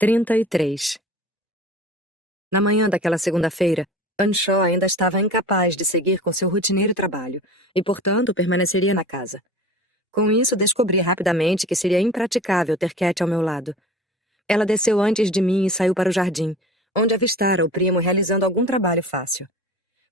33. Na manhã daquela segunda-feira, Earnshaw ainda estava incapaz de seguir com seu rotineiro trabalho e, portanto, permaneceria na casa. Com isso, descobri rapidamente que seria impraticável ter Cat ao meu lado. Ela desceu antes de mim e saiu para o jardim, onde avistara o primo realizando algum trabalho fácil.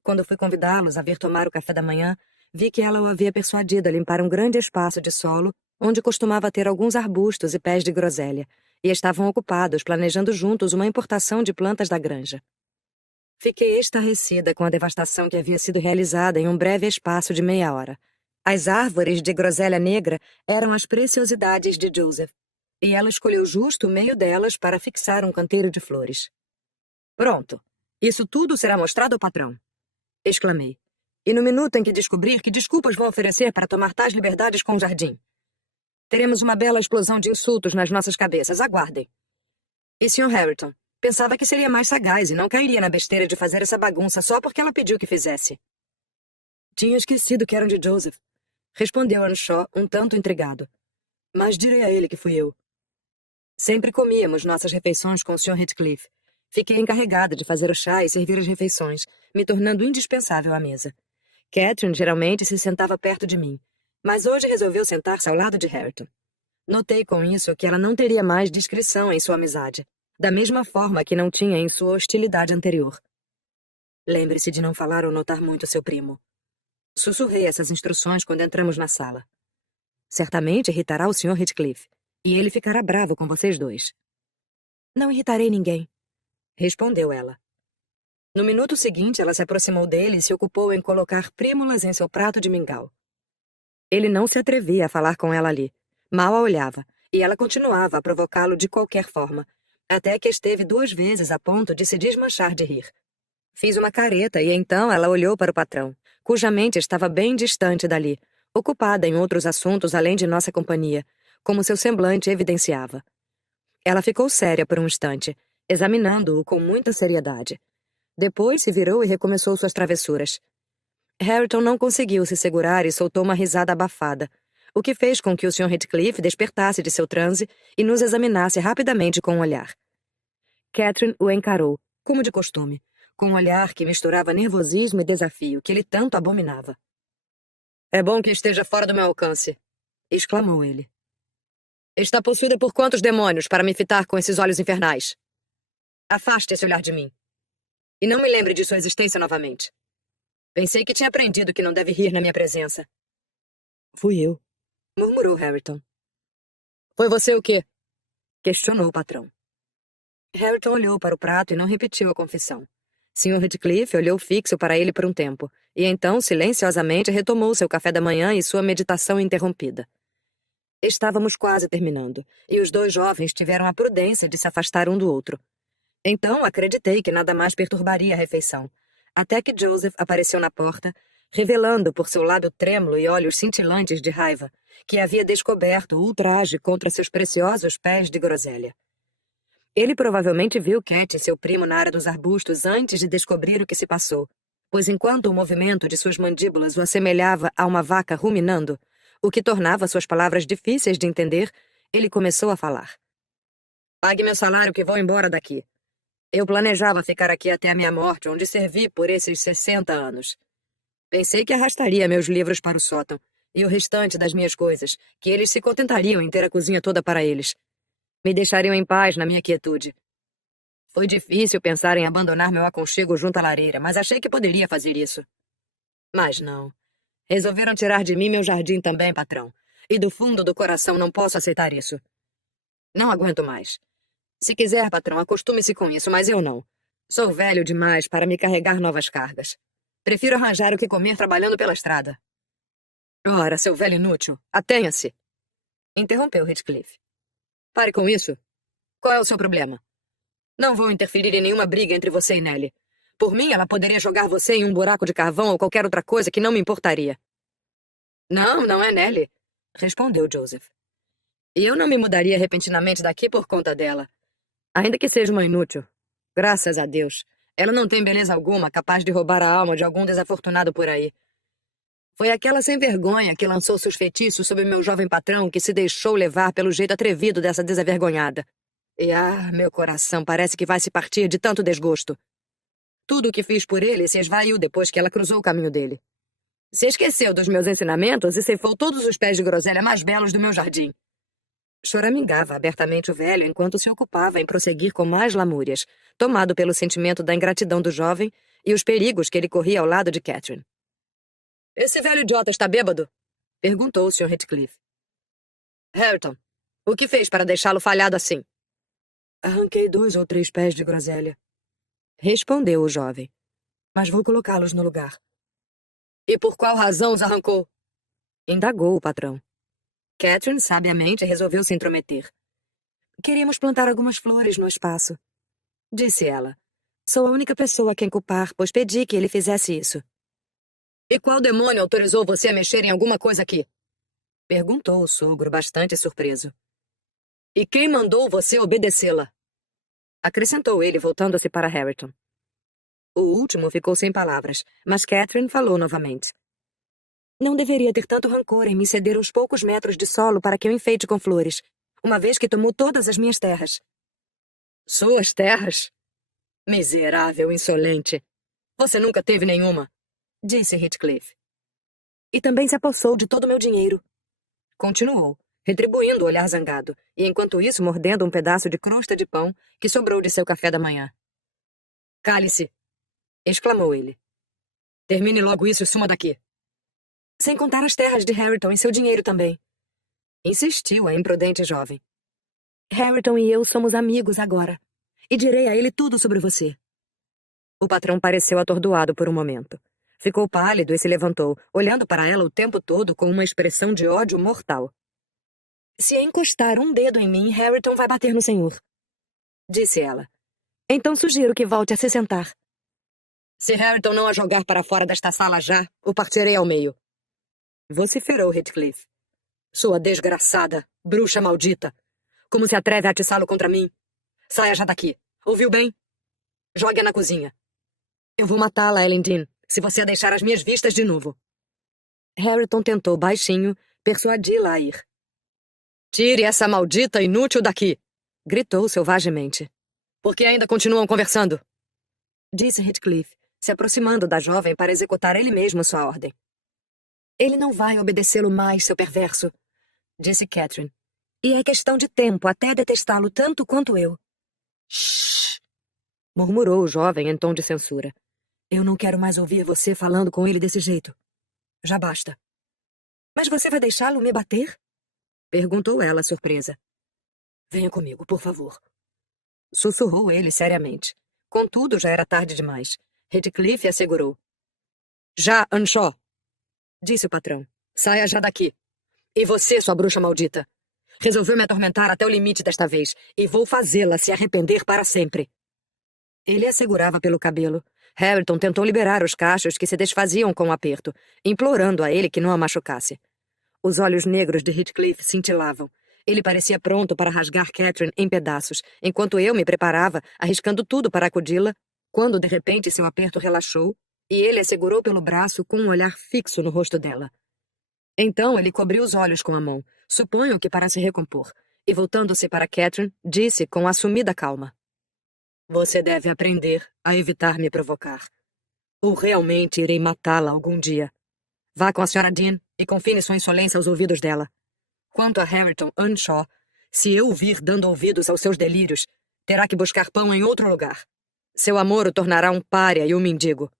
Quando fui convidá-los a vir tomar o café da manhã, vi que ela o havia persuadido a limpar um grande espaço de solo onde costumava ter alguns arbustos e pés de groselha, e estavam ocupados planejando juntos uma importação de plantas da granja. Fiquei estarrecida com a devastação que havia sido realizada em um breve espaço de meia hora. As árvores de groselha negra eram as preciosidades de Joseph, e ela escolheu justo o meio delas para fixar um canteiro de flores. "Pronto, isso tudo será mostrado ao patrão", exclamei. "E no minuto em que descobrir que desculpas vou oferecer para tomar tais liberdades com o jardim, teremos uma bela explosão de insultos nas nossas cabeças. Aguardem." E Sr. Harrington pensava que seria mais sagaz e não cairia na besteira de fazer essa bagunça só porque ela pediu que fizesse. "Tinha esquecido que eram de Joseph", respondeu Earnshaw, um tanto intrigado. "Mas direi a ele que fui eu." Sempre comíamos nossas refeições com o Sr. Heathcliff. Fiquei encarregada de fazer o chá e servir as refeições, me tornando indispensável à mesa. Catherine geralmente se sentava perto de mim, mas hoje resolveu sentar-se ao lado de Hareton. Notei com isso que ela não teria mais discrição em sua amizade, da mesma forma que não tinha em sua hostilidade anterior. "Lembre-se de não falar ou notar muito seu primo." Sussurrei essas instruções quando entramos na sala. "Certamente irritará o Sr. Heathcliff, e ele ficará bravo com vocês dois." "Não irritarei ninguém", respondeu ela. No minuto seguinte, ela se aproximou dele e se ocupou em colocar prímulas em seu prato de mingau. Ele não se atrevia a falar com ela ali. Mal a olhava, e ela continuava a provocá-lo de qualquer forma, até que esteve 2 vezes a ponto de se desmanchar de rir. Fiz uma careta e então ela olhou para o patrão, cuja mente estava bem distante dali, ocupada em outros assuntos além de nossa companhia, como seu semblante evidenciava. Ela ficou séria por um instante, examinando-o com muita seriedade. Depois se virou e recomeçou suas travessuras. Hareton não conseguiu se segurar e soltou uma risada abafada, o que fez com que o Sr. Heathcliff despertasse de seu transe e nos examinasse rapidamente com um olhar. Catherine o encarou, como de costume, com um olhar que misturava nervosismo e desafio que ele tanto abominava. "É bom que esteja fora do meu alcance", exclamou ele. "Está possuída por quantos demônios para me fitar com esses olhos infernais? Afaste esse olhar de mim. E não me lembre de sua existência novamente. Pensei que tinha aprendido que não deve rir na minha presença." "Fui eu", murmurou Hareton. "Foi você o quê?" questionou o patrão. Hareton olhou para o prato e não repetiu a confissão. Sr. Heathcliff olhou fixo para ele por um tempo, e então, silenciosamente, retomou seu café da manhã e sua meditação interrompida. Estávamos quase terminando, e os 2 jovens tiveram a prudência de se afastar um do outro. Então, acreditei que nada mais perturbaria a refeição, até que Joseph apareceu na porta, revelando por seu lábio trêmulo e olhos cintilantes de raiva que havia descoberto o ultraje contra seus preciosos pés de groselha. Ele provavelmente viu Cat e seu primo na área dos arbustos antes de descobrir o que se passou, pois enquanto o movimento de suas mandíbulas o assemelhava a uma vaca ruminando, o que tornava suas palavras difíceis de entender, ele começou a falar. "Pague meu salário que vou embora daqui. Eu planejava ficar aqui até a minha morte, onde servi por esses 60 anos. Pensei que arrastaria meus livros para o sótão, e o restante das minhas coisas, que eles se contentariam em ter a cozinha toda para eles. Me deixariam em paz na minha quietude. Foi difícil pensar em abandonar meu aconchego junto à lareira, mas achei que poderia fazer isso. Mas não. Resolveram tirar de mim meu jardim também, patrão, e do fundo do coração não posso aceitar isso. Não aguento mais. Se quiser, patrão, acostume-se com isso, mas eu não. Sou velho demais para me carregar novas cargas. Prefiro arranjar o que comer trabalhando pela estrada." "Ora, seu velho inútil, atenha-se!" interrompeu Heathcliff. "Pare com isso. Qual é o seu problema? Não vou interferir em nenhuma briga entre você e Nellie. Por mim, ela poderia jogar você em um buraco de carvão ou qualquer outra coisa que não me importaria." "Não, não é Nellie", respondeu Joseph. "E eu não me mudaria repentinamente daqui por conta dela. Ainda que seja uma inútil. Graças a Deus, ela não tem beleza alguma capaz de roubar a alma de algum desafortunado por aí. Foi aquela sem vergonha que lançou seus feitiços sobre meu jovem patrão que se deixou levar pelo jeito atrevido dessa desavergonhada. Meu coração parece que vai se partir de tanto desgosto. Tudo o que fiz por ele se esvaiu depois que ela cruzou o caminho dele. Se esqueceu dos meus ensinamentos e ceifou todos os pés de groselha mais belos do meu jardim. Choramingava abertamente o velho enquanto se ocupava em prosseguir com mais lamúrias, tomado pelo sentimento da ingratidão do jovem e os perigos que ele corria ao lado de Catherine. Esse velho idiota está bêbado? Perguntou o Sr. Heathcliff. Hareton, o que fez para deixá-lo falhado assim? Arranquei 2 ou 3 pés de groselha. Respondeu o jovem. Mas vou colocá-los no lugar. E por qual razão os arrancou? Indagou o patrão. Catherine sabiamente resolveu se intrometer. Queríamos plantar algumas flores no espaço, disse ela. Sou a única pessoa a quem culpar, pois pedi que ele fizesse isso. E qual demônio autorizou você a mexer em alguma coisa aqui? Perguntou o sogro, bastante surpreso. E quem mandou você obedecê-la? Acrescentou ele, voltando-se para Hareton. O último ficou sem palavras, mas Catherine falou novamente. Não deveria ter tanto rancor em me ceder uns poucos metros de solo para que eu enfeite com flores, uma vez que tomou todas as minhas terras. Suas terras? Miserável insolente. Você nunca teve nenhuma, disse Heathcliff. E também se apossou de todo o meu dinheiro. Continuou, retribuindo o olhar zangado, e enquanto isso mordendo um pedaço de crosta de pão que sobrou de seu café da manhã. Cale-se! Exclamou ele. Termine logo isso e suma daqui. Sem contar as terras de Hareton e seu dinheiro também. Insistiu a imprudente jovem. Hareton e eu somos amigos agora, e direi a ele tudo sobre você. O patrão pareceu atordoado por um momento. Ficou pálido e se levantou, olhando para ela o tempo todo com uma expressão de ódio mortal. Se encostar um dedo em mim, Hareton vai bater no senhor, disse ela. Então sugiro que volte a se sentar. Se Hareton não a jogar para fora desta sala já, o partirei ao meio. Vociferou Heathcliff. Sua desgraçada, bruxa maldita. Como se atreve a atiçá-lo contra mim? Saia já daqui. Ouviu bem? Jogue-a na cozinha. Eu vou matá-la, Elendine, se você a deixar às minhas vistas de novo. Hareton tentou baixinho persuadi-la a ir. Tire essa maldita inútil daqui! Gritou selvagemente. Por que ainda continuam conversando? Disse Heathcliff, se aproximando da jovem para executar ele mesmo sua ordem. Ele não vai obedecê-lo mais, seu perverso, disse Catherine. E é questão de tempo até detestá-lo tanto quanto eu. Shhh! Murmurou o jovem em tom de censura. Eu não quero mais ouvir você falando com ele desse jeito. Já basta. Mas você vai deixá-lo me bater? Perguntou ela, surpresa. Venha comigo, por favor. Sussurrou ele seriamente. Contudo, já era tarde demais. Heathcliff assegurou. Já, Earnshaw, disse o patrão. Saia já daqui. E você, sua bruxa maldita. Resolveu me atormentar até o limite desta vez, e vou fazê-la se arrepender para sempre. Ele a segurava pelo cabelo. Hareton tentou liberar os cachos que se desfaziam com o aperto, implorando a ele que não a machucasse. Os olhos negros de Heathcliff cintilavam. Ele parecia pronto para rasgar Catherine em pedaços, enquanto eu me preparava, arriscando tudo para acudi-la, quando de repente seu aperto relaxou, e ele a segurou pelo braço com um olhar fixo no rosto dela. Então ele cobriu os olhos com a mão, suponho que para se recompor, e voltando-se para Catherine, disse com assumida calma. Você deve aprender a evitar me provocar. Ou realmente irei matá-la algum dia. Vá com a Sra. Dean e confine sua insolência aos ouvidos dela. Quanto a Hareton Earnshaw, se eu o vir dando ouvidos aos seus delírios, terá que buscar pão em outro lugar. Seu amor o tornará um pária e um mendigo.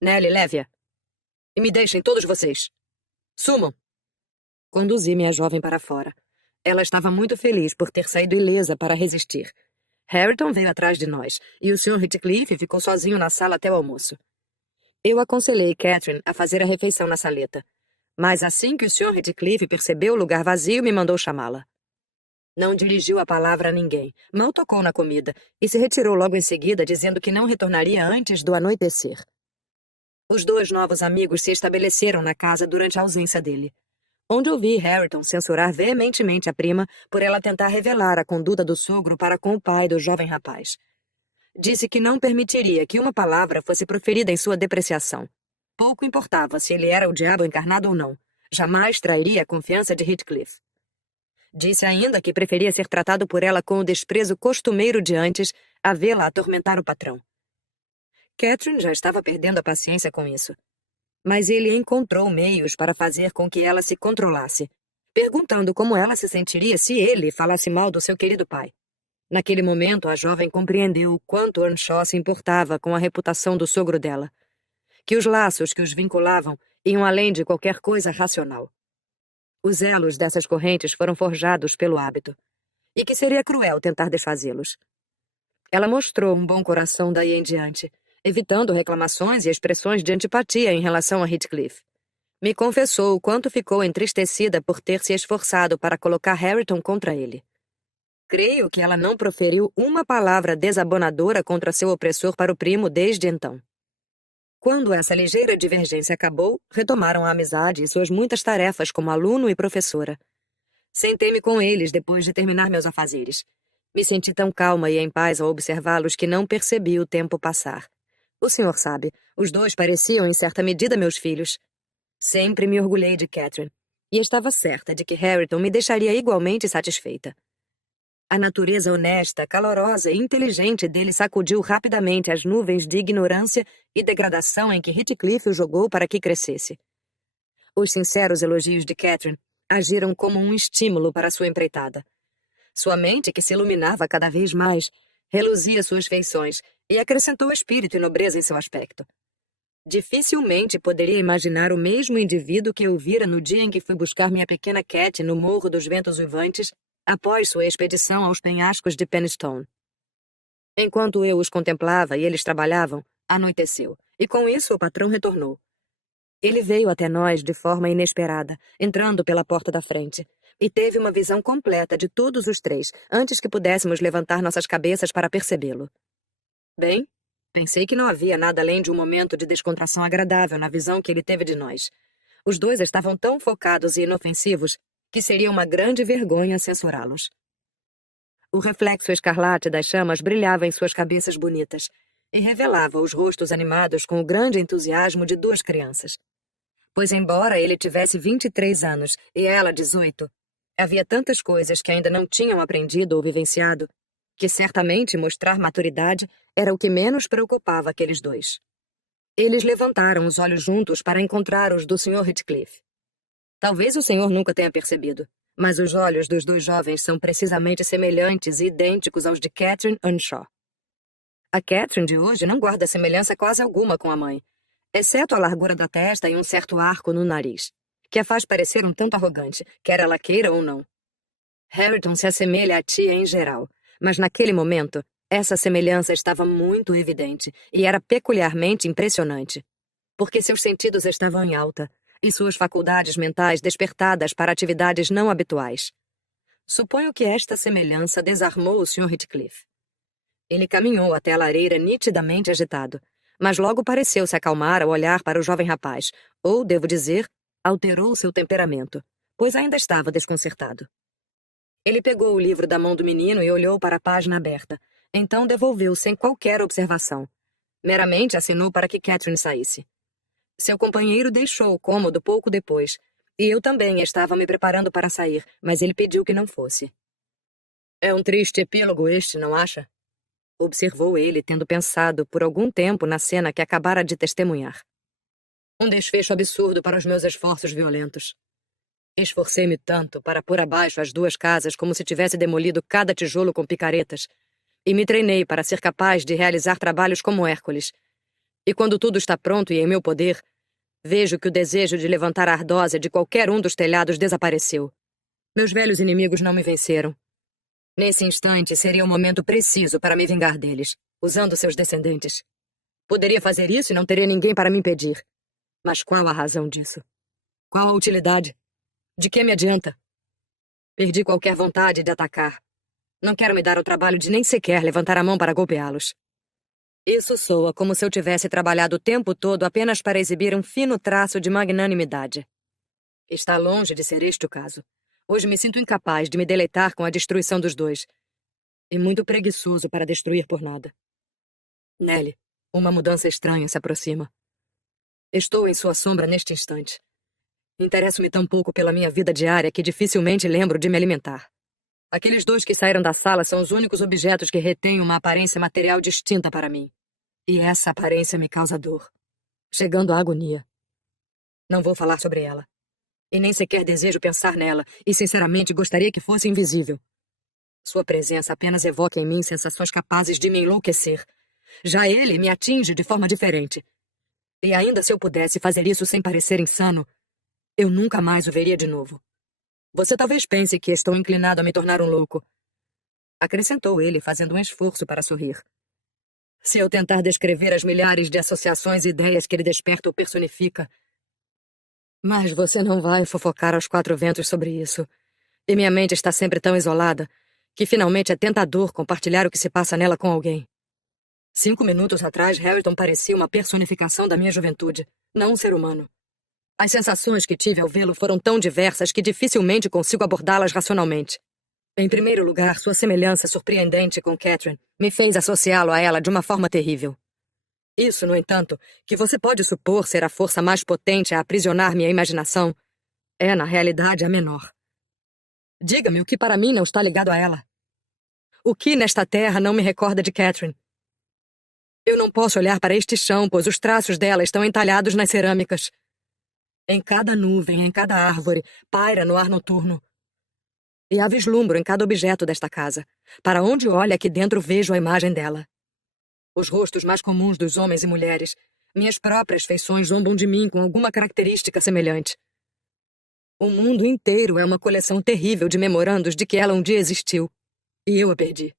Nelly, leve-a. E me deixem todos vocês. Sumam. Conduzi-me a jovem para fora. Ela estava muito feliz por ter saído ilesa para resistir. Hareton veio atrás de nós, e o Sr. Heathcliff ficou sozinho na sala até o almoço. Eu aconselhei Catherine a fazer a refeição na saleta, mas assim que o Sr. Heathcliff percebeu o lugar vazio, me mandou chamá-la. Não dirigiu a palavra a ninguém, mal tocou na comida, e se retirou logo em seguida, dizendo que não retornaria antes do anoitecer. Os 2 novos amigos se estabeleceram na casa durante a ausência dele, onde ouvi Hareton censurar veementemente a prima por ela tentar revelar a conduta do sogro para com o pai do jovem rapaz. Disse que não permitiria que uma palavra fosse proferida em sua depreciação. Pouco importava se ele era o diabo encarnado ou não. Jamais trairia a confiança de Heathcliff. Disse ainda que preferia ser tratado por ela com o desprezo costumeiro de antes a vê-la atormentar o patrão. Catherine já estava perdendo a paciência com isso. Mas ele encontrou meios para fazer com que ela se controlasse, perguntando como ela se sentiria se ele falasse mal do seu querido pai. Naquele momento, a jovem compreendeu o quanto Earnshaw se importava com a reputação do sogro dela, que os laços que os vinculavam iam além de qualquer coisa racional. Os elos dessas correntes foram forjados pelo hábito, e que seria cruel tentar desfazê-los. Ela mostrou um bom coração daí em diante, evitando reclamações e expressões de antipatia em relação a Heathcliff. Me confessou o quanto ficou entristecida por ter se esforçado para colocar Hareton contra ele. Creio que ela não proferiu uma palavra desabonadora contra seu opressor para o primo desde então. Quando essa ligeira divergência acabou, retomaram a amizade e suas muitas tarefas como aluno e professora. Sentei-me com eles depois de terminar meus afazeres. Me senti tão calma e em paz ao observá-los que não percebi o tempo passar. O senhor sabe, os dois pareciam em certa medida meus filhos. Sempre me orgulhei de Catherine, e estava certa de que Hareton me deixaria igualmente satisfeita. A natureza honesta, calorosa e inteligente dele sacudiu rapidamente as nuvens de ignorância e degradação em que Heathcliff o jogou para que crescesse. Os sinceros elogios de Catherine agiram como um estímulo para sua empreitada. Sua mente, que se iluminava cada vez mais, reluzia suas feições e acrescentou espírito e nobreza em seu aspecto. Dificilmente poderia imaginar o mesmo indivíduo que eu vira no dia em que fui buscar minha pequena Cat no Morro dos Ventos Uivantes após sua expedição aos penhascos de Penistone. Enquanto eu os contemplava e eles trabalhavam, anoiteceu, e com isso o patrão retornou. Ele veio até nós de forma inesperada, entrando pela porta da frente, e teve uma visão completa de todos os três, antes que pudéssemos levantar nossas cabeças para percebê-lo. Bem, pensei que não havia nada além de um momento de descontração agradável na visão que ele teve de nós. Os dois estavam tão focados e inofensivos que seria uma grande vergonha censurá-los. O reflexo escarlate das chamas brilhava em suas cabeças bonitas e revelava os rostos animados com o grande entusiasmo de duas crianças. Pois embora ele tivesse 23 anos e ela 18, havia tantas coisas que ainda não tinham aprendido ou vivenciado que certamente mostrar maturidade era o que menos preocupava aqueles dois. Eles levantaram os olhos juntos para encontrar os do Sr. Heathcliff. Talvez o senhor nunca tenha percebido, mas os olhos dos dois jovens são precisamente semelhantes e idênticos aos de Catherine Earnshaw. A Catherine de hoje não guarda semelhança quase alguma com a mãe, exceto a largura da testa e um certo arco no nariz, que a faz parecer um tanto arrogante, quer ela queira ou não. Hareton se assemelha à tia em geral, mas naquele momento, essa semelhança estava muito evidente e era peculiarmente impressionante, porque seus sentidos estavam em alta, e suas faculdades mentais despertadas para atividades não habituais. Suponho que esta semelhança desarmou o Sr. Heathcliff. Ele caminhou até a lareira nitidamente agitado, mas logo pareceu se acalmar ao olhar para o jovem rapaz, ou, devo dizer, alterou seu temperamento, pois ainda estava desconcertado. Ele pegou o livro da mão do menino e olhou para a página aberta, então devolveu sem qualquer observação. Meramente assinou para que Catherine saísse. Seu companheiro deixou o cômodo pouco depois, e eu também estava me preparando para sair, mas ele pediu que não fosse. É um triste epílogo este, não acha? Observou ele, tendo pensado por algum tempo na cena que acabara de testemunhar. Um desfecho absurdo para os meus esforços violentos. Esforcei-me tanto para pôr abaixo as duas casas como se tivesse demolido cada tijolo com picaretas, e me treinei para ser capaz de realizar trabalhos como Hércules. E quando tudo está pronto e em meu poder, vejo que o desejo de levantar a ardósia de qualquer um dos telhados desapareceu. Meus velhos inimigos não me venceram. Nesse instante seria o momento preciso para me vingar deles, usando seus descendentes. Poderia fazer isso e não teria ninguém para me impedir. Mas qual a razão disso? Qual a utilidade? De que me adianta? Perdi qualquer vontade de atacar. Não quero me dar o trabalho de nem sequer levantar a mão para golpeá-los. Isso soa como se eu tivesse trabalhado o tempo todo apenas para exibir um fino traço de magnanimidade. Está longe de ser este o caso. Hoje me sinto incapaz de me deleitar com a destruição dos dois. E muito preguiçoso para destruir por nada. Nelly, uma mudança estranha se aproxima. Estou em sua sombra neste instante. Interesso-me tão pouco pela minha vida diária que dificilmente lembro de me alimentar. Aqueles dois que saíram da sala são os únicos objetos que retêm uma aparência material distinta para mim. E essa aparência me causa dor, chegando à agonia. Não vou falar sobre ela. E nem sequer desejo pensar nela, e sinceramente gostaria que fosse invisível. Sua presença apenas evoca em mim sensações capazes de me enlouquecer. Já ele me atinge de forma diferente. E ainda se eu pudesse fazer isso sem parecer insano, eu nunca mais o veria de novo. Você talvez pense que estou inclinado a me tornar um louco, acrescentou ele, fazendo um esforço para sorrir. Se eu tentar descrever as milhares de associações e ideias que ele desperta ou personifica. Mas você não vai fofocar aos quatro ventos sobre isso. E minha mente está sempre tão isolada que finalmente é tentador compartilhar o que se passa nela com alguém. 5 minutos atrás, Harrington parecia uma personificação da minha juventude, não um ser humano. As sensações que tive ao vê-lo foram tão diversas que dificilmente consigo abordá-las racionalmente. Em primeiro lugar, sua semelhança surpreendente com Catherine me fez associá-lo a ela de uma forma terrível. Isso, no entanto, que você pode supor ser a força mais potente a aprisionar minha imaginação, é, na realidade, a menor. Diga-me o que para mim não está ligado a ela. O que nesta terra não me recorda de Catherine? Eu não posso olhar para este chão, pois os traços dela estão entalhados nas cerâmicas. Em cada nuvem, em cada árvore, paira no ar noturno. E a vislumbro em cada objeto desta casa. Para onde olho aqui dentro vejo a imagem dela. Os rostos mais comuns dos homens e mulheres, minhas próprias feições zombam de mim com alguma característica semelhante. O mundo inteiro é uma coleção terrível de memorandos de que ela um dia existiu. E eu a perdi.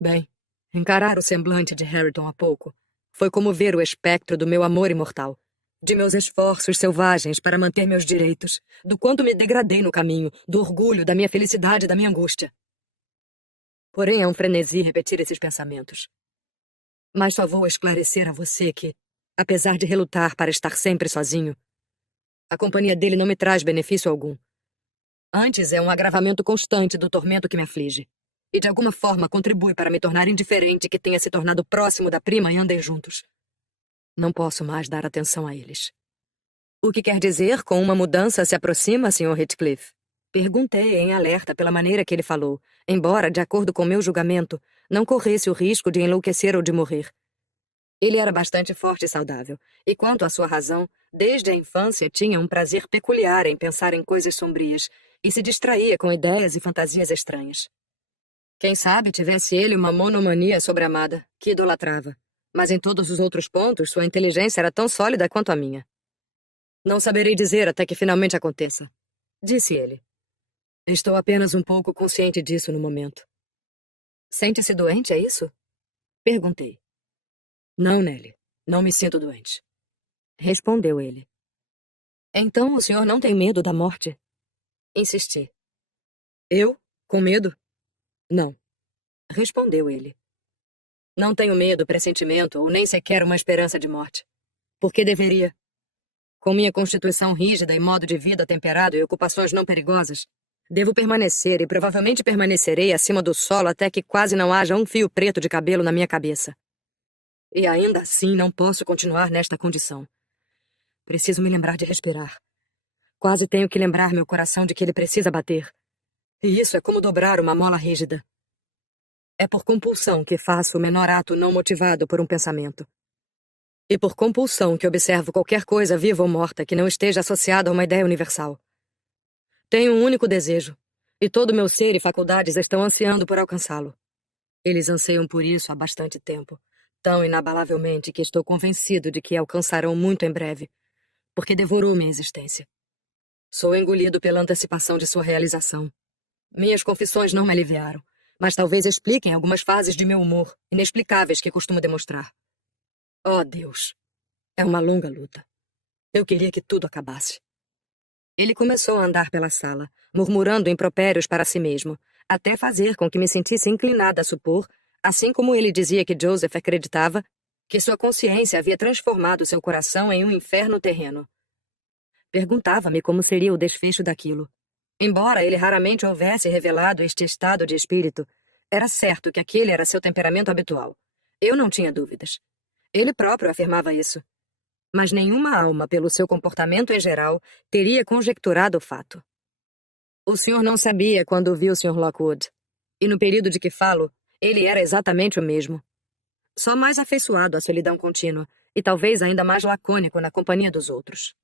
Bem, encarar o semblante de Harrington há pouco foi como ver o espectro do meu amor imortal. De meus esforços selvagens para manter meus direitos, do quanto me degradei no caminho, do orgulho, da minha felicidade e da minha angústia. Porém, é um frenesi repetir esses pensamentos. Mas só vou esclarecer a você que, apesar de relutar para estar sempre sozinho, a companhia dele não me traz benefício algum. Antes, é um agravamento constante do tormento que me aflige. E de alguma forma contribui para me tornar indiferente que tenha se tornado próximo da prima e andem juntos. Não posso mais dar atenção a eles. O que quer dizer com uma mudança se aproxima, Sr. Heathcliff? Perguntei em alerta pela maneira que ele falou, embora, de acordo com meu julgamento, não corresse o risco de enlouquecer ou de morrer. Ele era bastante forte e saudável, e quanto à sua razão, desde a infância tinha um prazer peculiar em pensar em coisas sombrias e se distraía com ideias e fantasias estranhas. Quem sabe tivesse ele uma monomania sobre a amada, que idolatrava. Mas em todos os outros pontos, sua inteligência era tão sólida quanto a minha. Não saberei dizer até que finalmente aconteça, disse ele. Estou apenas um pouco consciente disso no momento. Sente-se doente, é isso? Perguntei. Não, Nelly. Não me sinto doente. Respondeu ele. Então o senhor não tem medo da morte? Insisti. Eu? Com medo? Não. Respondeu ele. Não tenho medo, pressentimento ou nem sequer uma esperança de morte. Por que deveria? Com minha constituição rígida e modo de vida temperado e ocupações não perigosas, devo permanecer e provavelmente permanecerei acima do solo até que quase não haja um fio preto de cabelo na minha cabeça. E ainda assim não posso continuar nesta condição. Preciso me lembrar de respirar. Quase tenho que lembrar meu coração de que ele precisa bater. E isso é como dobrar uma mola rígida. É por compulsão que faço o menor ato não motivado por um pensamento. E por compulsão que observo qualquer coisa viva ou morta que não esteja associada a uma ideia universal. Tenho um único desejo, e todo meu ser e faculdades estão ansiando por alcançá-lo. Eles anseiam por isso há bastante tempo, tão inabalavelmente que estou convencido de que alcançarão muito em breve, porque devorou minha existência. Sou engolido pela antecipação de sua realização. Minhas confissões não me aliviaram, mas talvez expliquem algumas fases de meu humor, inexplicáveis que costumo demonstrar. Oh, Deus! É uma longa luta. Eu queria que tudo acabasse. Ele começou a andar pela sala, murmurando impropérios para si mesmo, até fazer com que me sentisse inclinada a supor, assim como ele dizia que Joseph acreditava, que sua consciência havia transformado seu coração em um inferno terreno. Perguntava-me como seria o desfecho daquilo. Embora ele raramente houvesse revelado este estado de espírito, era certo que aquele era seu temperamento habitual. Eu não tinha dúvidas. Ele próprio afirmava isso. mas nenhuma alma, pelo seu comportamento em geral, teria conjecturado o fato. O senhor não sabia quando viu o Sr. Lockwood, e no período de que falo, ele era exatamente o mesmo. Só mais afeiçoado à solidão contínua, e talvez ainda mais lacônico na companhia dos outros.